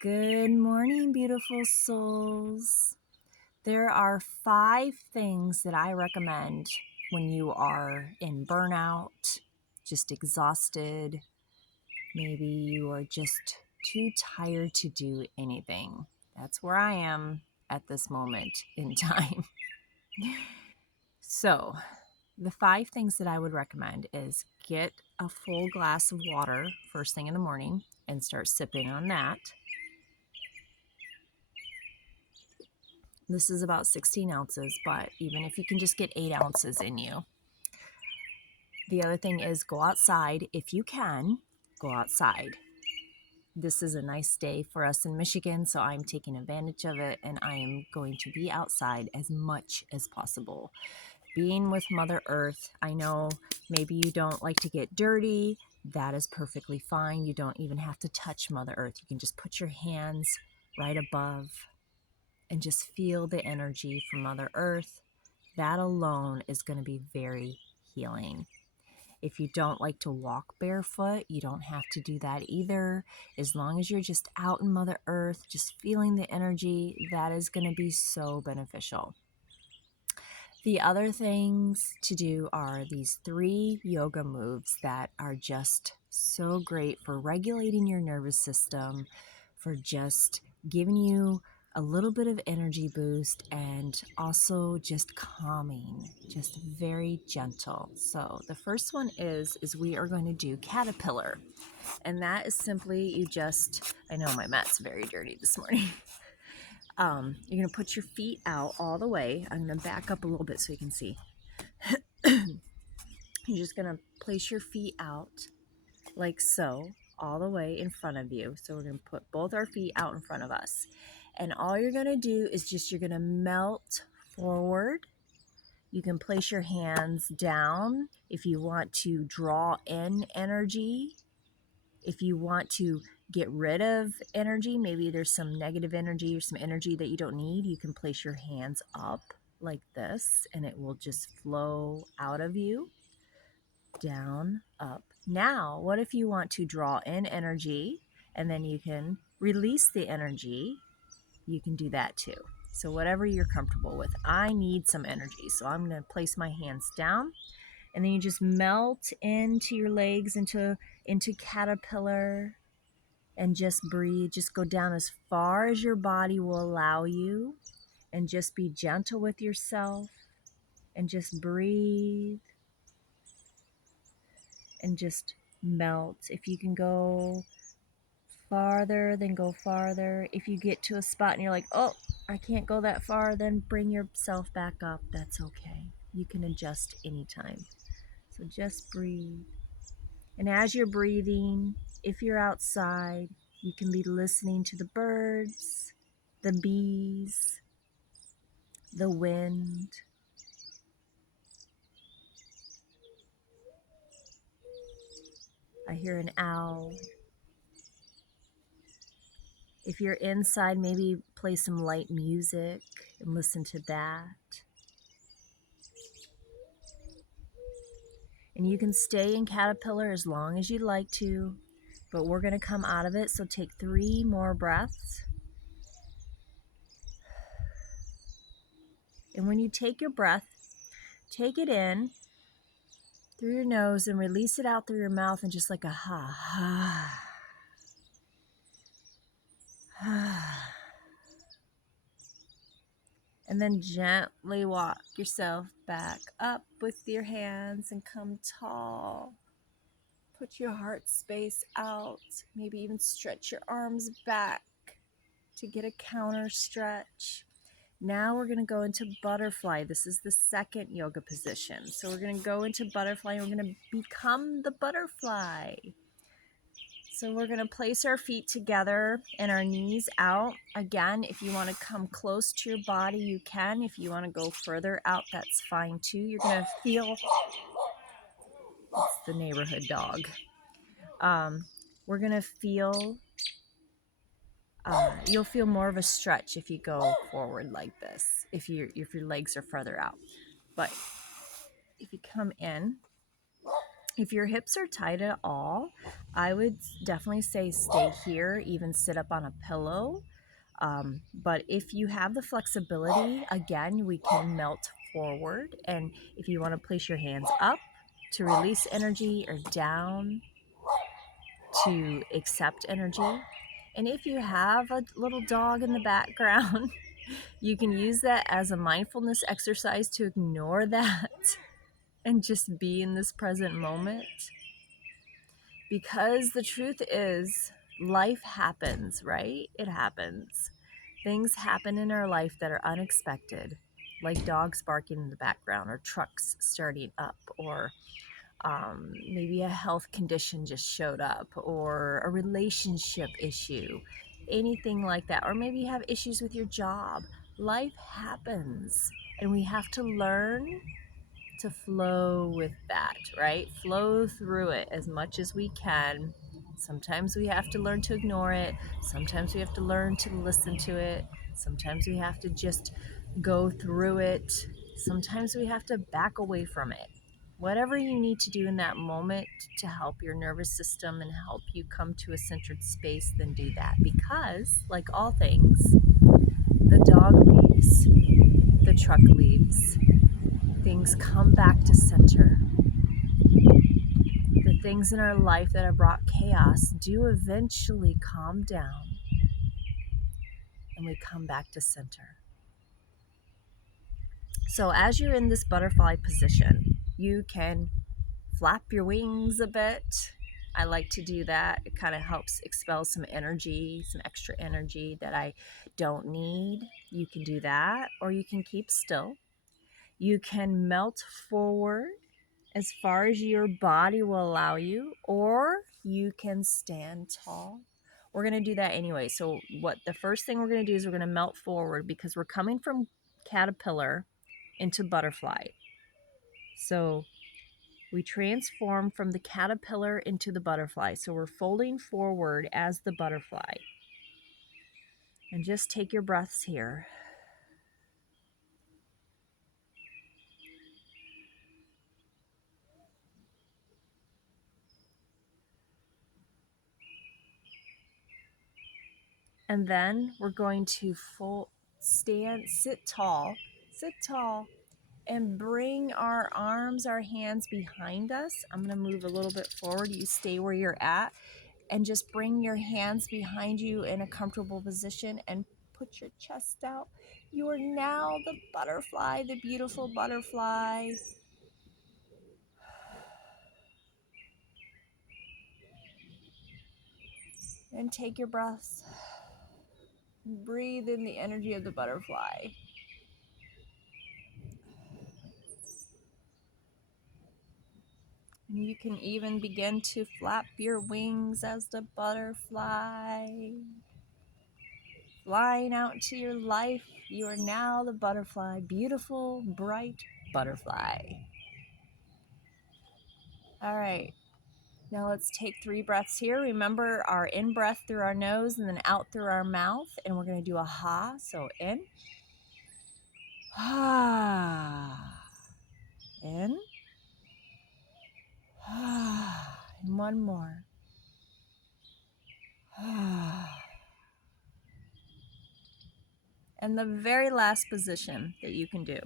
Good morning, beautiful souls. There are 5 things that I recommend when you are in burnout, just exhausted. Maybe you are just too tired to do anything. That's where I am at this moment in time. So, the 5 things that I would recommend is get a full glass of water first thing in the morning and start sipping on that. This is about 16 ounces, but even if you can just get 8 ounces in you. The other thing is go outside. If you can, go outside. This is a nice day for us in Michigan, so I'm taking advantage of it, and I am going to be outside as much as possible. Being with Mother Earth, I know maybe you don't like to get dirty. That is perfectly fine. You don't even have to touch Mother Earth. You can just put your hands right above and just feel the energy from Mother Earth. That alone is going to be very healing. If you don't like to walk barefoot, you don't have to do that either. As long as you're just out in Mother Earth, just feeling the energy, that is going to be so beneficial. The other things to do are these 3 yoga moves that are just so great for regulating your nervous system, for just giving you a little bit of energy boost, and also just calming, just very gentle. So the first one is we are going to do caterpillar. And that is simply I know my mat's very dirty this morning. You're going to put your feet out all the way. I'm going to back up a little bit so you can see. You're just going to place your feet out like so, all the way in front of you. So we're going to put both our feet out in front of us. And all you're going to do is you're going to melt forward. You can place your hands down if you want to draw in energy. If you want to get rid of energy, maybe there's some negative energy or some energy that you don't need, you can place your hands up like this and it will just flow out of you, down, up. Now, what if you want to draw in energy and then you can release the energy? You can do that too. So whatever you're comfortable with. I need some energy, so I'm going to place my hands down. And then you just melt into your legs, into caterpillar, and just breathe. Just go down as far as your body will allow you, and just be gentle with yourself, and just breathe, and just melt. If you can go farther, then go farther. If you get to a spot and you're like, oh, I can't go that far, then bring yourself back up. That's okay. You can adjust anytime. So just breathe. And as you're breathing, if you're outside, you can be listening to the birds, the bees, the wind. I hear an owl. If you're inside, maybe play some light music and listen to that. And you can stay in caterpillar as long as you'd like to, but we're going to come out of it. So take 3 more breaths. And when you take your breath, take it in through your nose and release it out through your mouth, and just like a ha, ha, ha. And then gently walk yourself back up with your hands and come tall. Put your heart space out. Maybe even stretch your arms back to get a counter stretch. Now we're going to go into butterfly. This is the second yoga position. So we're going to go into butterfly and we're going to become the butterfly. So we're going to place our feet together and our knees out. Again, if you want to come close to your body, you can. If you want to go further out, that's fine too. You're going to feel, it's the neighborhood dog. We're going to feel, you'll feel more of a stretch if you go forward like this, if your legs are further out. But if you come in If your hips are tight at all, I would definitely say stay here, even sit up on a pillow. But if you have the flexibility, again, we can melt forward. And if you want to place your hands up to release energy or down to accept energy. And if you have a little dog in the background, you can use that as a mindfulness exercise to ignore that and just be in this present moment. Because the truth is, life happens, right? It happens. Things happen in our life that are unexpected, like dogs barking in the background, or trucks starting up, or maybe a health condition just showed up, or a relationship issue, anything like that. Or maybe you have issues with your job. Life happens, and we have to learn to flow with that, right? Flow through it as much as we can. Sometimes we have to learn to ignore it. Sometimes we have to learn to listen to it. Sometimes we have to just go through it. Sometimes we have to back away from it. Whatever you need to do in that moment to help your nervous system and help you come to a centered space, then do that. Because, like all things, the dog leaves, the truck leaves, things come back to center. The things in our life that have brought chaos do eventually calm down, and we come back to center. So as you're in this butterfly position, you can flap your wings a bit. I like to do that. It kind of helps expel some energy, some extra energy that I don't need. You can do that, or you can keep still. You can melt forward as far as your body will allow you, or you can stand tall. We're going to do that anyway. So what the first thing we're going to do is we're going to melt forward, because we're coming from caterpillar into butterfly. So we transform from the caterpillar into the butterfly. So we're folding forward as the butterfly. And just take your breaths here. And then we're going to sit tall, and bring our arms, our hands behind us. I'm going to move a little bit forward. You stay where you're at, and just bring your hands behind you in a comfortable position and put your chest out. You are now the butterfly, the beautiful butterfly. And take your breaths. Breathe in the energy of the butterfly. And you can even begin to flap your wings as the butterfly. Flying out into your life, you are now the butterfly, beautiful, bright butterfly. All right, now let's take 3 breaths here. Remember our in breath through our nose and then out through our mouth. And we're going to do a ha. So in, ha, in, ha, and one more. And the very last position that you can do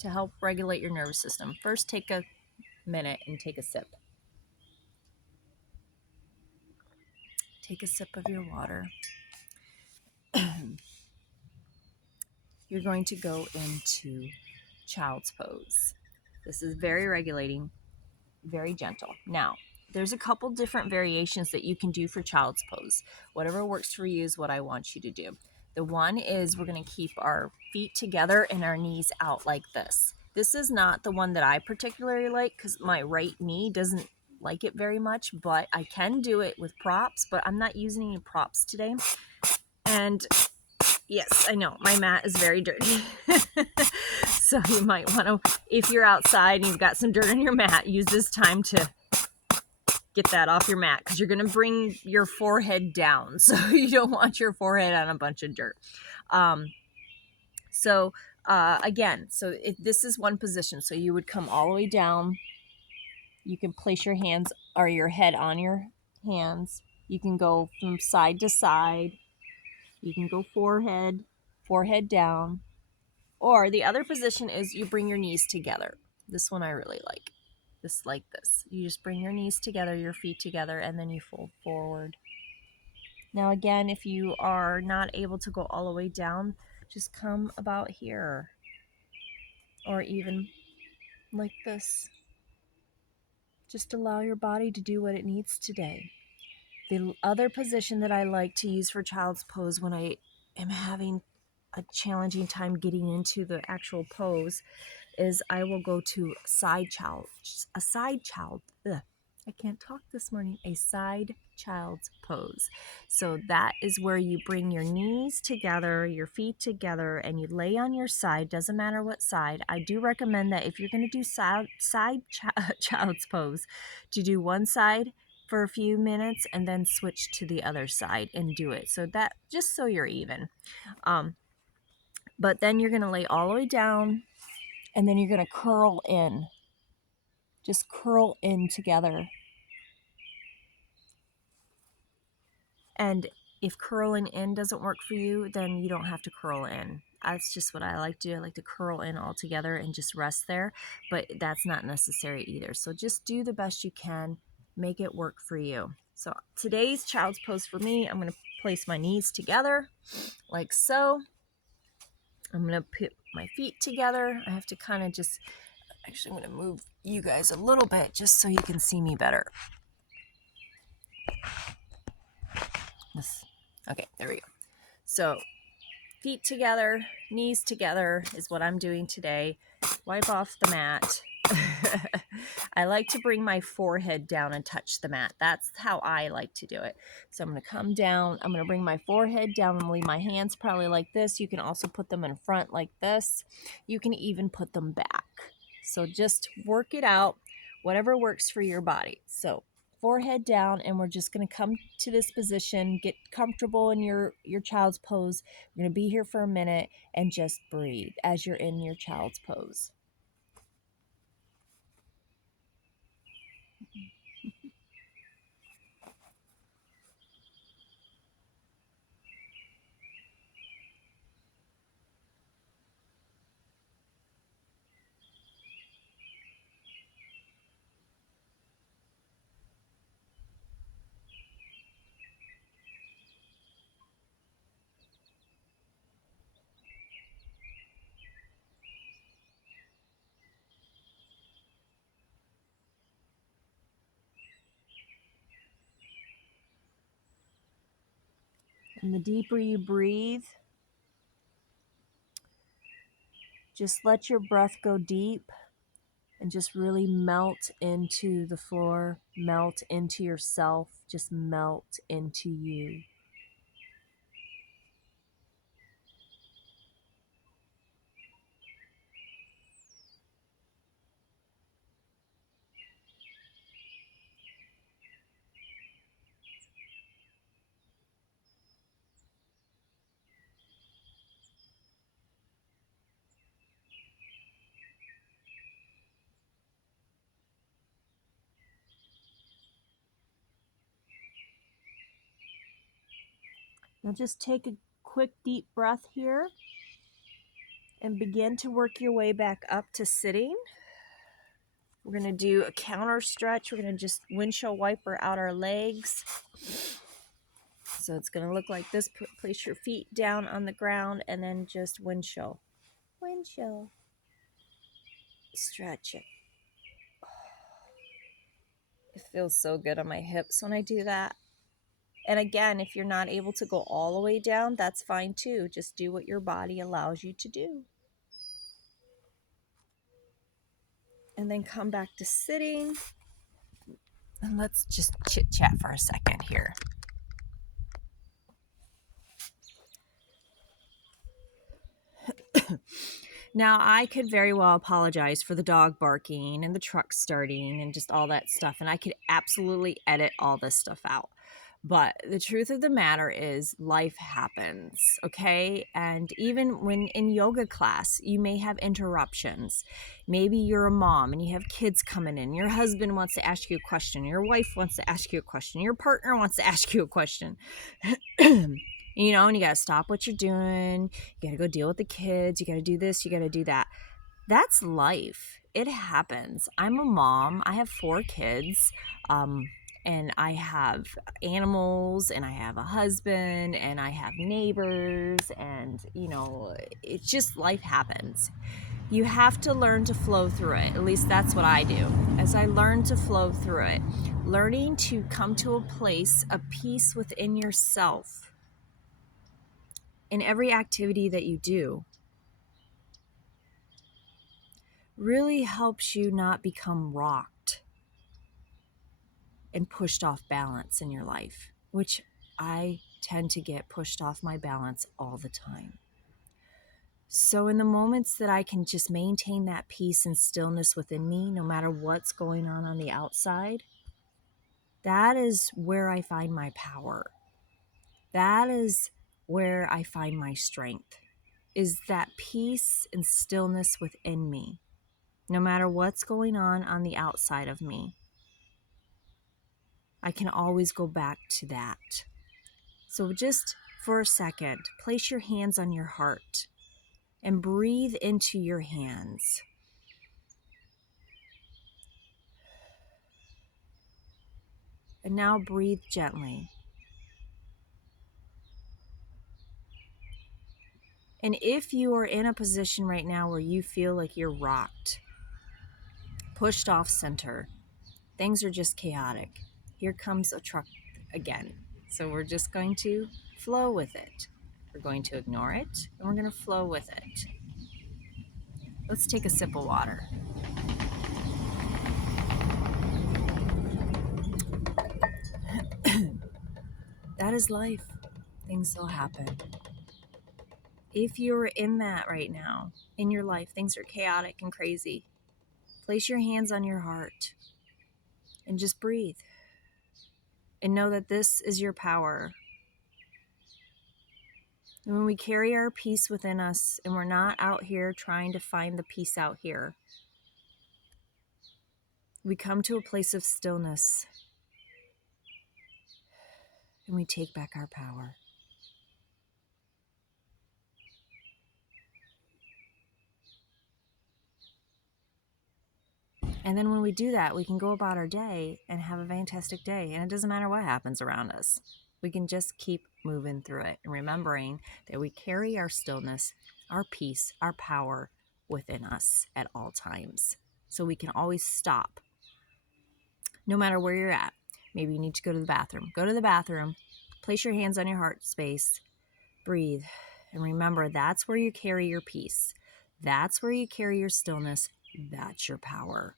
to help regulate your nervous system. First, take a minute and take a sip. Take a sip of your water. You're going to go into child's pose. This is very regulating, very gentle. Now, there's a couple different variations that you can do for child's pose. Whatever works for you is what I want you to do. The one is we're going to keep our feet together and our knees out like this. This is not the one that I particularly like because my right knee doesn't like it very much, but I can do it with props, but I'm not using any props today. And yes, I know, my mat is very dirty. So you might want to, if you're outside and you've got some dirt on your mat, use this time to get that off your mat, because you're going to bring your forehead down. So you don't want your forehead on a bunch of dirt. Again, this is one position. So you would come all the way down You can place your hands or your head on your hands. You can go from side to side. You can go forehead down. Or the other position is you bring your knees together. This one I really like. This like this. You just bring your knees together, your feet together, and then you fold forward. Now again, if you are not able to go all the way down, just come about here. Or even like this. Just allow your body to do what it needs today. The other position that I like to use for child's pose when I am having a challenging time getting into the actual pose is I will go to a side child. Ugh, I can't talk this morning. A side child's pose. So that is where you bring your knees together, your feet together, and you lay on your side. Doesn't matter what side. I do recommend that if you're going to do child's pose, to do one side for a few minutes and then switch to the other side and do it. So that just so you're even. But then you're going to lay all the way down and then you're going to curl in. Just curl in together. And if curling in doesn't work for you, then you don't have to curl in. That's just what I like to do. I like to curl in all together and just rest there, but that's not necessary either. So just do the best you can. Make it work for you. So today's child's pose for me, I'm going to place my knees together like so. I'm going to put my feet together. I have to kind of just, actually I'm going to move you guys a little bit just so you can see me better. Okay, there we go. So feet together, knees together is what I'm doing today. Wipe off the mat. I like to bring my forehead down and touch the mat. That's how I like to do it. So I'm going to come down. I'm going to bring my forehead down and leave my hands probably like this. You can also put them in front like this. You can even put them back. So just work it out, whatever works for your body. So forehead down, and we're just going to come to this position, get comfortable in your child's pose. We're going to be here for a minute and just breathe as you're in your child's pose. And the deeper you breathe, just let your breath go deep and just really melt into the floor, melt into yourself, just melt into you. Now just take a quick deep breath here and begin to work your way back up to sitting. We're going to do a counter stretch. We're going to just windshield wiper out our legs. So it's going to look like this. Place your feet down on the ground and then just windshield. Windshield. Stretch it. It feels so good on my hips when I do that. And again, if you're not able to go all the way down, that's fine too. Just do what your body allows you to do. And then come back to sitting. And let's just chit chat for a second here. Now, I could very well apologize for the dog barking and the truck starting and just all that stuff. And I could absolutely edit all this stuff out. But the truth of the matter is life happens, okay? And even when in yoga class, you may have interruptions. Maybe you're a mom and you have kids coming in. Your husband wants to ask you a question. Your wife wants to ask you a question. Your partner wants to ask you a question. And you got to stop what you're doing. You got to go deal with the kids. You got to do this. You got to do that. That's life. It happens. I'm a mom. I have 4 kids. And I have animals, and I have a husband, and I have neighbors, and it's just life happens. You have to learn to flow through it. At least that's what I do. As I learn to flow through it, learning to come to a place of peace within yourself in every activity that you do really helps you not become rocked and pushed off balance in your life, which I tend to get pushed off my balance all the time. So in the moments that I can just maintain that peace and stillness within me, no matter what's going on the outside, that is where I find my power. That is where I find my strength, is that peace and stillness within me, no matter what's going on the outside of me. I can always go back to that. So just for a second, place your hands on your heart and breathe into your hands. And now breathe gently. And if you are in a position right now where you feel like you're rocked, pushed off center, things are just chaotic, here comes a truck again. So we're just going to flow with it. We're going to ignore it, and we're going to flow with it. Let's take a sip of water. That is life. Things will happen. If you're in that right now, in your life, things are chaotic and crazy, place your hands on your heart and just breathe. And know that this is your power. And when we carry our peace within us and we're not out here trying to find the peace out here, we come to a place of stillness and we take back our power. And then when we do that, we can go about our day and have a fantastic day. And it doesn't matter what happens around us. We can just keep moving through it and remembering that we carry our stillness, our peace, our power within us at all times. So we can always stop, no matter where you're at. Maybe you need to go to the bathroom. Go to the bathroom, place your hands on your heart space, breathe, and remember that's where you carry your peace. That's where you carry your stillness. That's your power.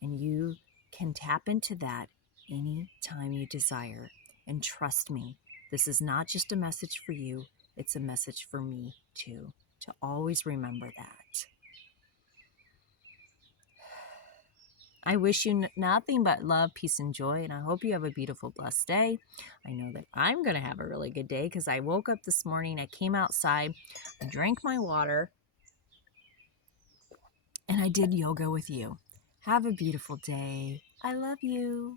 And you can tap into that anytime you desire. And trust me, this is not just a message for you, it's a message for me too, to always remember that. I wish you nothing but love, peace, and joy, and I hope you have a beautiful, blessed day. I know that I'm going to have a really good day because I woke up this morning, I came outside, I drank my water, and I did yoga with you. Have a beautiful day. I love you.